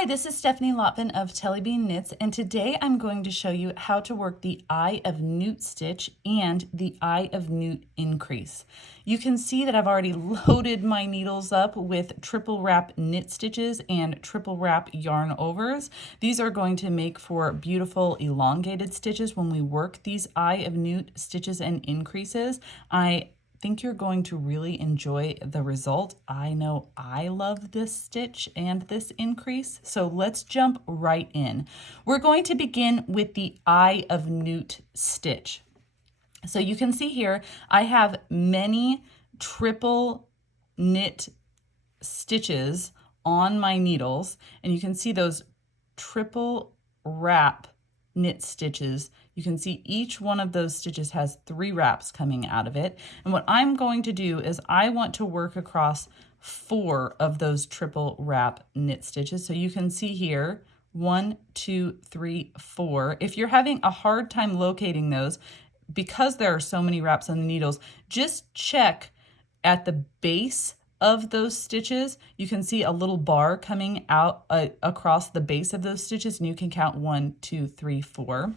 Hi, this is Stephanie Lotman of Tellybean Knits, and today I'm going to show you how to work the Eye of Newt stitch and the Eye of Newt increase. You can see that I've already loaded my needles up with triple wrap knit stitches and triple wrap yarn overs. These are going to make for beautiful elongated stitches when we work these Eye of Newt stitches and increases. I think you're going to really enjoy the result. I know I love this stitch and this increase, so let's jump right in. We're going to begin with the Eye of Newt stitch. So you can see here, I have many triple knit stitches on my needles, and you can see those triple wrap knit stitches. You can see each one of those stitches has 3 wraps coming out of it. And what I'm going to do is I want to work across 4 of those triple wrap knit stitches. So you can see here, 1, 2, 3, 4. If you're having a hard time locating those, because there are so many wraps on the needles, just check at the base of those stitches. You can see a little bar coming out across the base of those stitches, and you can count 1, 2, 3, 4.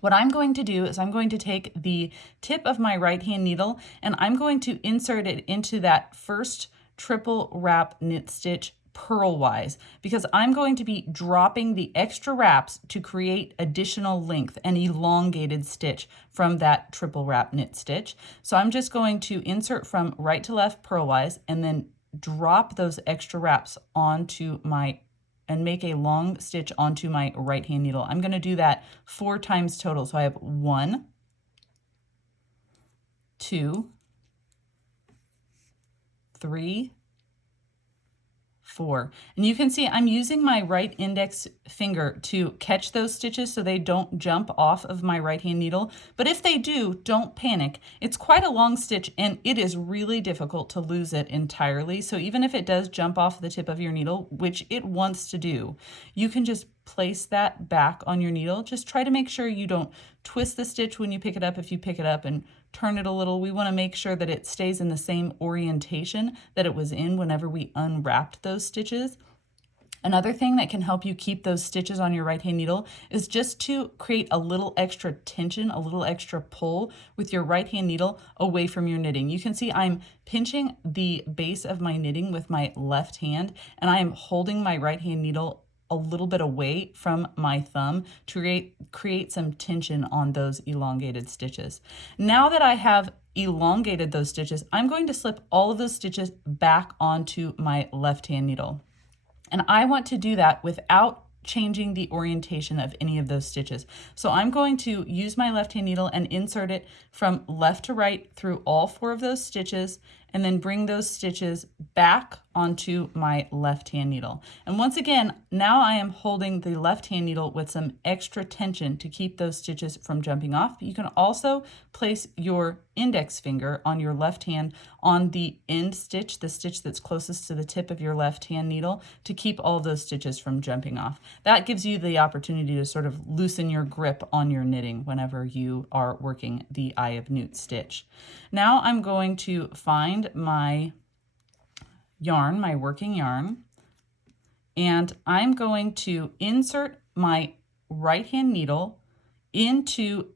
What I'm going to do is I'm going to take the tip of my right hand needle and I'm going to insert it into that first triple wrap knit stitch purlwise, because I'm going to be dropping the extra wraps to create additional length and elongated stitch from that triple wrap knit stitch. So I'm just going to insert from right to left purlwise and then drop those extra wraps onto my and make a long stitch onto my right hand needle. I'm going to do that 4 times total. So I have 1, 2, 3, 4. And you can see I'm using my right index finger to catch those stitches so they don't jump off of my right hand needle. But if they do, don't panic. It's quite a long stitch and it is really difficult to lose it entirely. So even if it does jump off the tip of your needle, which it wants to do, you can just place that back on your needle. Just try to make sure you don't twist the stitch when you pick it up. If you pick it up and turn it a little, we want to make sure that it stays in the same orientation that it was in whenever we unwrapped those stitches. Another thing that can help you keep those stitches on your right hand needle is just to create a little extra tension, a little extra pull with your right hand needle away from your knitting. You can see I'm pinching the base of my knitting with my left hand, and I am holding my right hand needle a little bit away from my thumb to create some tension on those elongated stitches. Now that I have elongated those stitches, I'm going to slip all of those stitches back onto my left hand needle. And I want to do that without changing the orientation of any of those stitches. So I'm going to use my left hand needle and insert it from left to right through all 4 of those stitches, and then bring those stitches back onto my left hand needle. And once again, now I am holding the left hand needle with some extra tension to keep those stitches from jumping off. You can also place your index finger on your left hand on the end stitch, the stitch that's closest to the tip of your left hand needle, to keep all of those stitches from jumping off. That gives you the opportunity to sort of loosen your grip on your knitting whenever you are working the Eye of Newt stitch. Now I'm going to find my yarn, my working yarn, and I'm going to insert my right hand needle into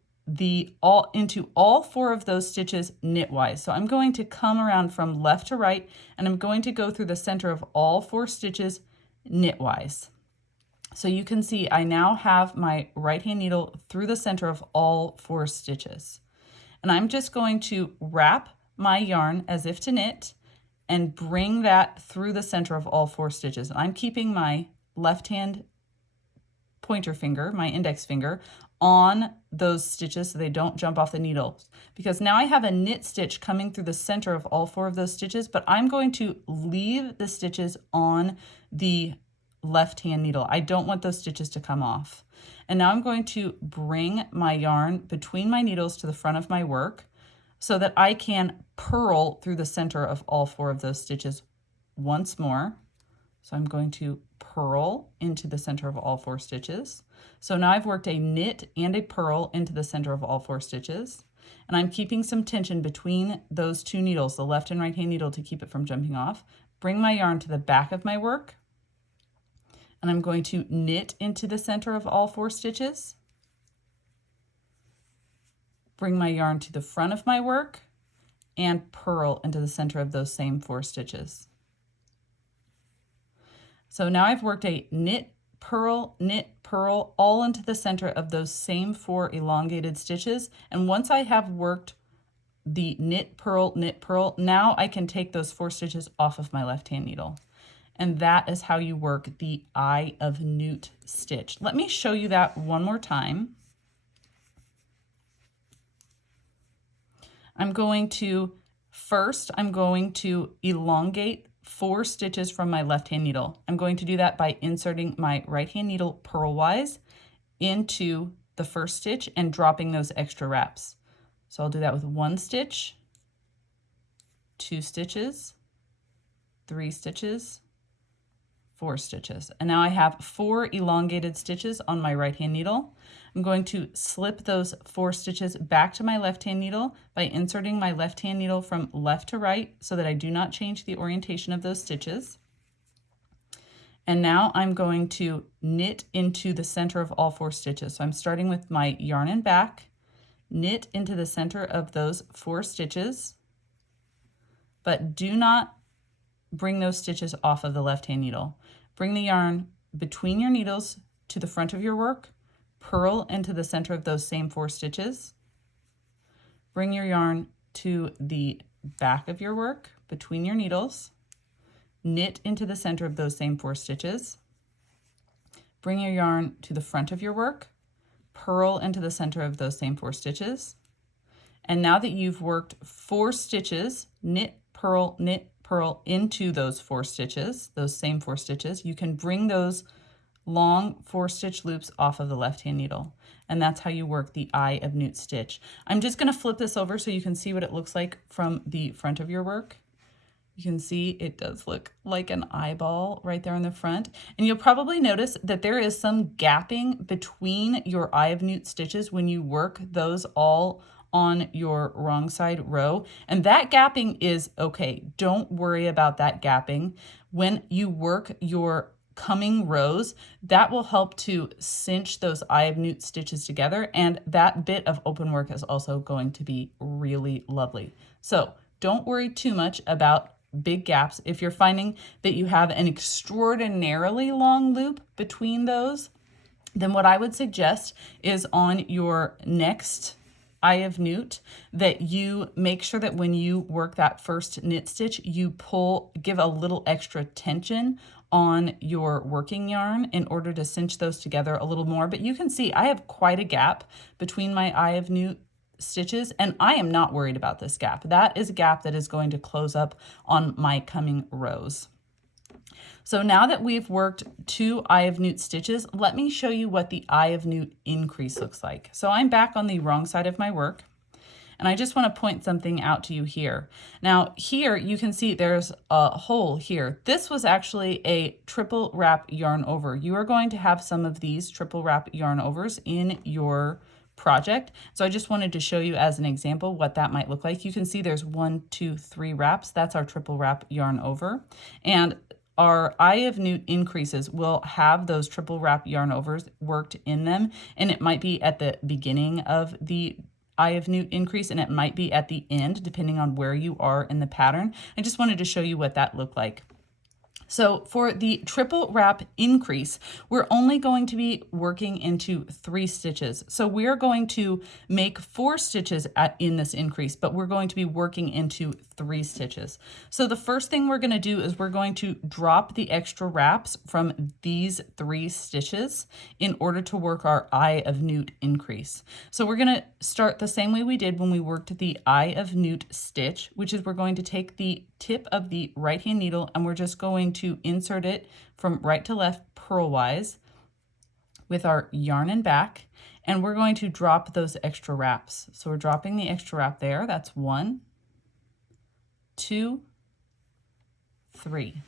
all 4 of those stitches knitwise. So I'm going to come around from left to right, and I'm going to go through the center of all 4 stitches knitwise. So you can see I now have my right hand needle through the center of all 4 stitches. And I'm just going to wrap my yarn as if to knit and bring that through the center of all 4 stitches. I'm keeping my left hand pointer finger, my index finger, on those stitches so they don't jump off the needle, because now I have a knit stitch coming through the center of all 4 of those stitches, but I'm going to leave the stitches on the left hand needle. I don't want those stitches to come off. And now I'm going to bring my yarn between my needles to the front of my work so that I can purl through the center of all 4 of those stitches once more. So I'm going to purl into the center of all 4 stitches. So now I've worked a knit and a purl into the center of all 4 stitches. And I'm keeping some tension between those 2 needles, the left and right hand needle, to keep it from jumping off. Bring my yarn to the back of my work And I'm going to knit into the center of all 4 stitches. Bring my yarn to the front of my work and purl into the center of those same 4 stitches. So now I've worked a knit, purl, all into the center of those same 4 elongated stitches. And once I have worked the knit, purl, now I can take those 4 stitches off of my left-hand needle. And that is how you work the eye of Newt stitch. Let me show you that one more time. I'm going to elongate 4 stitches from my left-hand needle. I'm going to do that by inserting my right-hand needle purlwise into the first stitch and dropping those extra wraps. So I'll do that with 1 stitch, 2 stitches, 3 stitches, 4 stitches. And now I have 4 elongated stitches on my right-hand needle. I'm going to slip those 4 stitches back to my left-hand needle by inserting my left-hand needle from left to right so that I do not change the orientation of those stitches. And now I'm going to knit into the center of all 4 stitches. So I'm starting with my yarn and back, knit into the center of those 4 stitches, but do not bring those stitches off of the left-hand needle. Bring the yarn between your needles to the front of your work, purl into the center of those same 4 stitches. Bring your yarn to the back of your work between your needles, knit into the center of those same 4 stitches. Bring your yarn to the front of your work, purl into the center of those same 4 stitches. And now that you've worked 4 stitches, knit, purl, into those 4 stitches, those same 4 stitches, you can bring those long 4-stitch loops off of the left-hand needle. And that's how you work the eye of Newt stitch. I'm just going to flip this over so you can see what it looks like from the front of your work. You can see it does look like an eyeball right there in the front. And you'll probably notice that there is some gapping between your eye of Newt stitches when you work those all on your wrong side row. And that gapping is okay. Don't worry about that gapping. When you work your coming rows, that will help to cinch those eye of Newt stitches together. And that bit of open work is also going to be really lovely. So don't worry too much about big gaps. If you're finding that you have an extraordinarily long loop between those, then what I would suggest is on your next eye of Newt that you make sure that when you work that first knit stitch, you give a little extra tension on your working yarn in order to cinch those together a little more. But you can see I have quite a gap between my eye of Newt stitches, and I am not worried about this gap. That is a gap that is going to close up on my coming rows. So now that we've worked 2 eye of Newt stitches, let me show you what the eye of Newt increase looks like. So I'm back on the wrong side of my work, and I just want to point something out to you here. Now here you can see there's a hole here. This was actually a triple wrap yarn over. You are going to have some of these triple wrap yarn overs in your project. So I just wanted to show you as an example what that might look like. You can see there's 1, 2, 3 wraps. That's our triple wrap yarn over. And our eye of Newt increases will have those triple wrap yarn overs worked in them. And it might be at the beginning of the eye of Newt increase, and it might be at the end, depending on where you are in the pattern. I just wanted to show you what that looked like. So for the triple wrap increase, we're only going to be working into 3 stitches. So we're going to make 4 stitches in this increase, but we're going to be working into 3 stitches. So the first thing we're going to do is we're going to drop the extra wraps from these 3 stitches in order to work our eye of Newt increase. So we're going to start the same way we did when we worked the eye of Newt stitch, which is we're going to take the tip of the right hand needle and we're just going to insert it from right to left purlwise with our yarn and back, and we're going to drop those extra wraps. So we're dropping the extra wrap there. That's 1, 2, 3.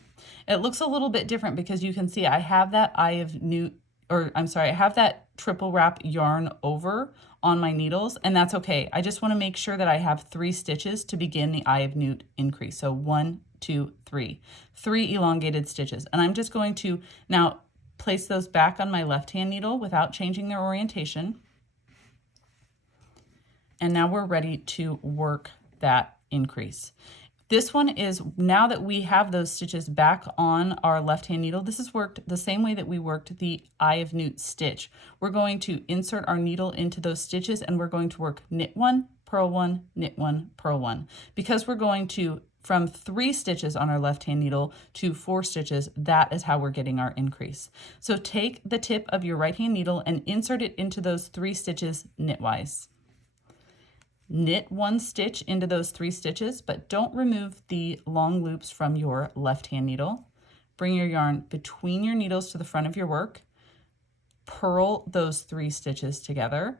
It looks a little bit different because you can see I have that eye of Newt, or I'm sorry, I have that triple wrap yarn over on my needles, and that's okay. I just want to make sure that I have 3 stitches to begin the eye of Newt increase. So 1, 2, 3. 3 elongated stitches. And I'm just going to now place those back on my left-hand needle without changing their orientation. And now we're ready to work that increase. This one is, now that we have those stitches back on our left-hand needle, this is worked the same way that we worked the Eye of Newt stitch. We're going to insert our needle into those stitches and we're going to work knit 1, purl 1, knit 1, purl 1. Because we're going to, from 3 stitches on our left-hand needle to 4 stitches, that is how we're getting our increase. So take the tip of your right-hand needle and insert it into those 3 stitches knitwise. Knit 1 stitch into those 3 stitches, but don't remove the long loops from your left-hand needle. Bring your yarn between your needles to the front of your work. Purl those 3 stitches together.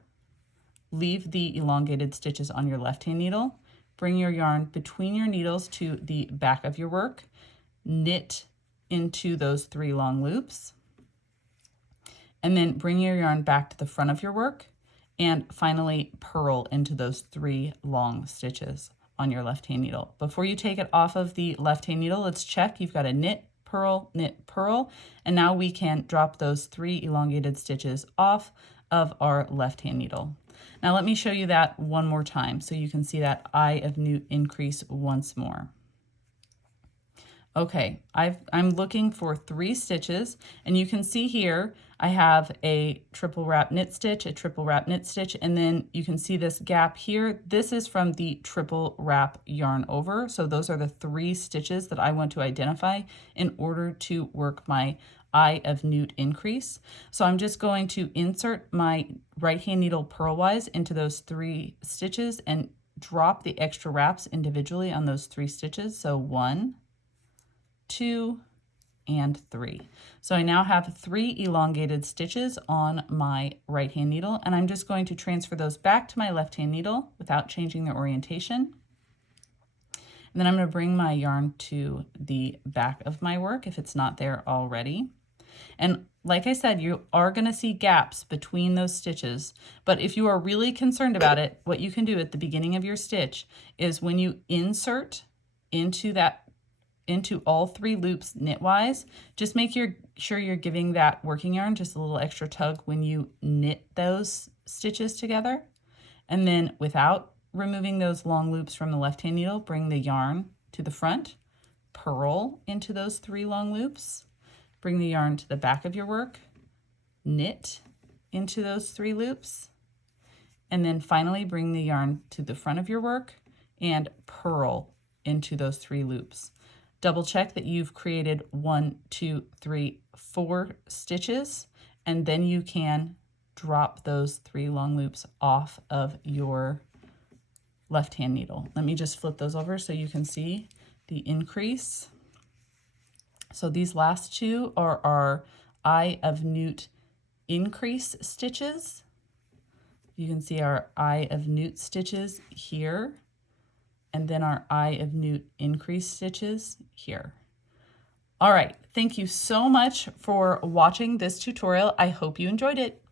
Leave the elongated stitches on your left-hand needle. Bring your yarn between your needles to the back of your work. Knit into those 3 long loops. And then bring your yarn back to the front of your work. And finally purl into those 3 long stitches on your left-hand needle. Before you take it off of the left-hand needle, let's check. You've got a knit, purl, and now we can drop those 3 elongated stitches off of our left-hand needle. Now let me show you that one more time so you can see that Eye of Newt increase once more. Okay, I'm looking for 3 stitches, and you can see here I have a triple wrap knit stitch, a triple wrap knit stitch, and then you can see this gap here. This is from the triple wrap yarn over. So those are the 3 stitches that I want to identify in order to work my Eye of Newt increase. So I'm just going to insert my right-hand needle purlwise into those 3 stitches and drop the extra wraps individually on those 3 stitches. So 1, 2, and 3. So I now have 3 elongated stitches on my right hand needle, and I'm just going to transfer those back to my left hand needle without changing their orientation. And then I'm going to bring my yarn to the back of my work if it's not there already. And like I said, you are going to see gaps between those stitches, but if you are really concerned about it, what you can do at the beginning of your stitch is when you insert into all 3 loops knitwise, just make sure you're giving that working yarn just a little extra tug when you knit those stitches together. And then without removing those long loops from the left-hand needle, bring the yarn to the front, purl into those 3 long loops, bring the yarn to the back of your work, knit into those 3 loops, and then finally bring the yarn to the front of your work and purl into those 3 loops. Double check that you've created 1, 2, 3, 4 stitches, and then you can drop those 3 long loops off of your left-hand needle. Let me just flip those over so you can see the increase. So these last 2 are our Eye of Newt increase stitches. You can see our Eye of Newt stitches here, and then our Eye of Newt increase stitches here. All right, thank you so much for watching this tutorial. I hope you enjoyed it.